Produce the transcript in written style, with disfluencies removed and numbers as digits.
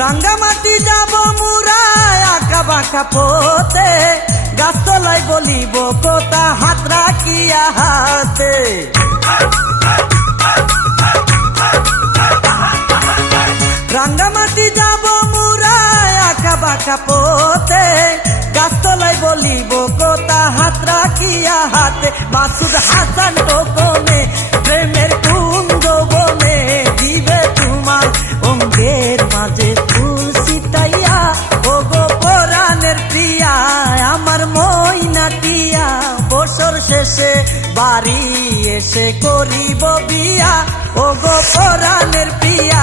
রাঙ্গামাটি যাব মুরায় আঁকা বাঁকা পথে, গাছতলায় বলিব কথা হাত রাখিয়া হাতে। রাঙ্গামাটি যাব মুরায় আঁকা বাঁকা পথে, গাছতলায় বলিব কথা হাত রাখিয়া হাতে। মাসুদ হাসান টোকনে প্রেমের কুঞ্জ বনে, দিবে তোমার অঙ্গের মাঝে ফুল ছিটাইয়া। ও গো পরাণের প্রিয়া আমার ময়নাটিয়া, বছর শেষে বাড়ি এসে করিব বিয়া। ও গো পরাণের প্রিয়া